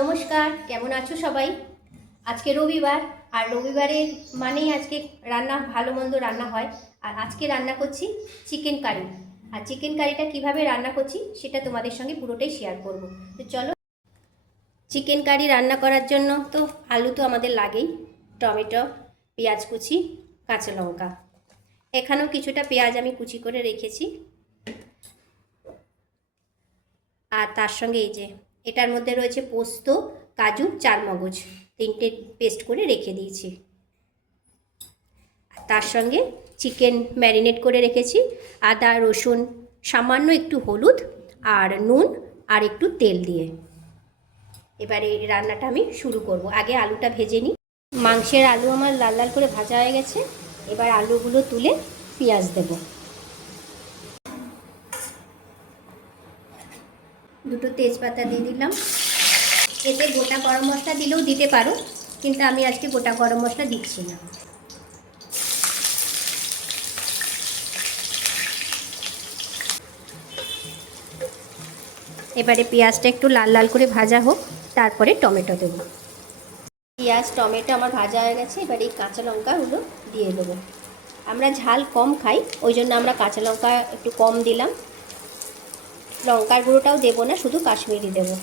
নমস্কার, কেমন আছো সবাই? আজকে রবিবার, আর রবিবারের মানেই আজকে রান্না, ভালো মন্দ রান্না হয়। আর আজকে রান্না করছি চিকেন কারি। আর চিকেন কারিটা কিভাবে রান্না করছি সেটা তোমাদের সঙ্গে পুরোটাই শেয়ার করব। তো চলো। চিকেন কারি রান্না করার জন্য তো আলু তো আমাদের লাগেই, টমেটো, পেঁয়াজ কুচি, কাঁচা লঙ্কা। এখানেও কিছুটা পেঁয়াজ আমি কুচি করে রেখেছি। আর তার সঙ্গে এই যে এটার মধ্যে রয়েছে পোস্ত, কাজু, চারমগজ, তিনটে পেস্ট করে রেখে দিয়েছি। তার সঙ্গে চিকেন ম্যারিনেট করে রেখেছি, আদা রসুন, সামান্য একটু হলুদ আর নুন আর একটু তেল দিয়ে। এবারে এই রান্নাটা আমি শুরু করব। আগে আলুটা ভেজে নিই। মাংসের আলু আমার লাল লাল করে ভাজা হয়ে গেছে। এবার আলুগুলো তুলে পেঁয়াজ দেব। দুটো তেজপাতা দিয়ে দিলাম। এতে গোটা গরম মশলা দিলেও দিতে পারো, কিন্তু আমি আজকে গোটা গরম মশলা দিচ্ছি না। এবারে পেঁয়াজটা একটু লাল লাল করে ভাজা হোক, তারপরে টমেটো দেবো। পেঁয়াজ টমেটো আমার ভাজা হয়ে গেছে। এবারে এই কাঁচা লঙ্কাগুলো দিয়ে দেবো। আমরা ঝাল কম খাই, ওই জন্য আমরা কাঁচা লঙ্কা একটু কম দিলাম। লঙ্কার গুঁড়োটাও দেবো না, শুধু কাশ্মীরি দেবো।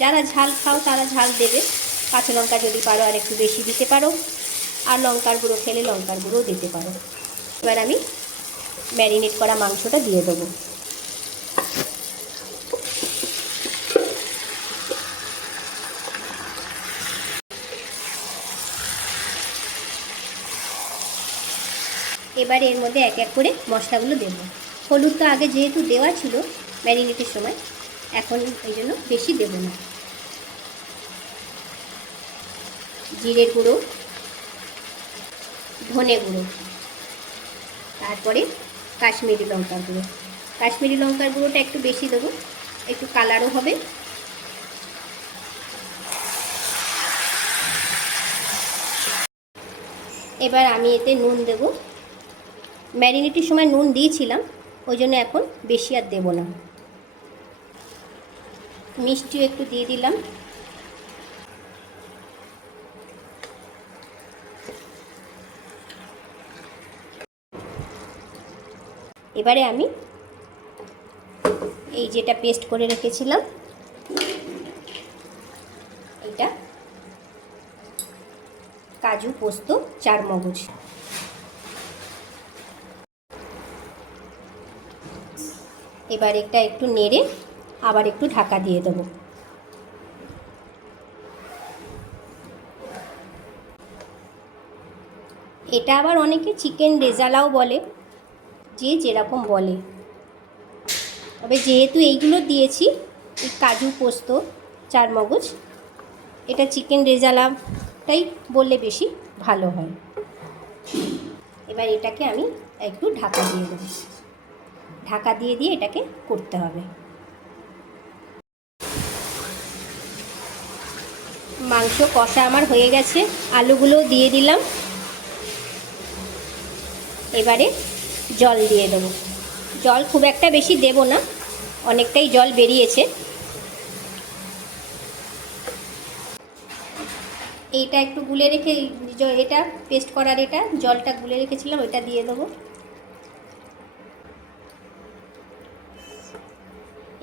যারা ঝাল খাও তারা ঝাল দেবে। কাঁচা লঙ্কা যদি পারো আর একটু বেশি দিতে পারো, আর লঙ্কার গুঁড়ো খেলে লঙ্কার গুঁড়োও দিতে পারো। এবার আমি ম্যারিনেট করা মাংসটা দিয়ে দেবো। এবার এর মধ্যে এক এক করে মশলাগুলো দেব। হলুদটা আগে যেহেতু দেওয়া ছিল ম্যারিনেটের সময়, এখন এই জন্য বেশি দেব না। জিরের গুঁড়ো, ধনে গুঁড়ো, তারপরে কাশ্মীরি লঙ্কার গুঁড়ো। কাশ্মীরি লঙ্কার গুঁড়োটা একটু বেশি দেবো, একটু কালারও হবে। এবার আমি এতে নুন দেব। ম্যারিনেটের সময় নুন দিয়েছিলাম, ওই জন্য এখন বেশি আর দেব না। মিষ্টিও একটু দিয়ে দিলাম। এবারে আমি এই যেটা পেস্ট করে রেখেছিলাম এটা, কাজু, পোস্ত, চারমগজ, এবার এটা একটু নেড়ে আবার একটু ঢাকা দিয়ে দেবো। এটা আবার অনেকে চিকেন রেজালাও বলে, যে যেরকম বলে। তবে যেহেতু এইগুলো দিয়েছি, এই কাজু, পোস্ত, চারমগজ, এটা চিকেন রেজালাটাই বললে বেশি ভালো হয়। এবার এটাকে আমি একটু ঢাকা দিয়ে দেবো। ঢাকা দিয়ে দিয়ে এটাকে করতে হবে। মাংস কষা আমার হয়ে গেছে, আলুগুলোও দিয়ে দিলাম। এবারে জল দিয়ে দেবো। জল খুব একটা বেশি দেব না, অনেকটাই জল বেরিয়েছে। এইটা একটু গুলে রেখে, এটা পেস্ট করার এটা জলটা গুলে রেখেছিলাম, ওইটা দিয়ে দেবো।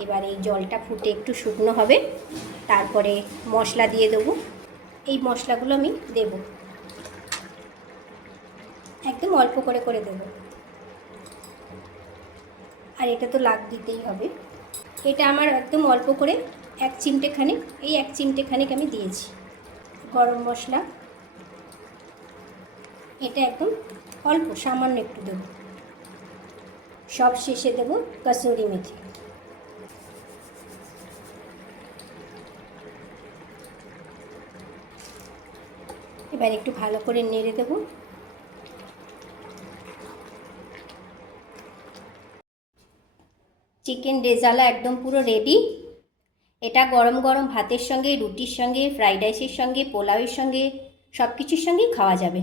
এবার এই জলটা ফুটে একটু শুকনো হবে, তারপরে মশলা দিয়ে দেবো। এই মশলাগুলো আমি দেব, একদম অল্প করে করে দেবো। আর এটা তো দিতেই হবে। এটা আমার একদম অল্প করে, এক চিমটেখানিক, এই এক চিমটেখানিক আমি দিয়েছি গরম মশলা। এটা একদম অল্প, সামান্য একটু দেবো। সব শেষে দেবো কসুরি মেথি। এবার একটু ভালো করে নেড়ে দেবো। চিকেন রেজালা একদম পুরো রেডি। এটা গরম গরম ভাতের সঙ্গে, রুটির সঙ্গে, ফ্রাইড রাইসের সঙ্গে, পোলাওয়ের সঙ্গে, সব কিছুর সঙ্গেই খাওয়া যাবে।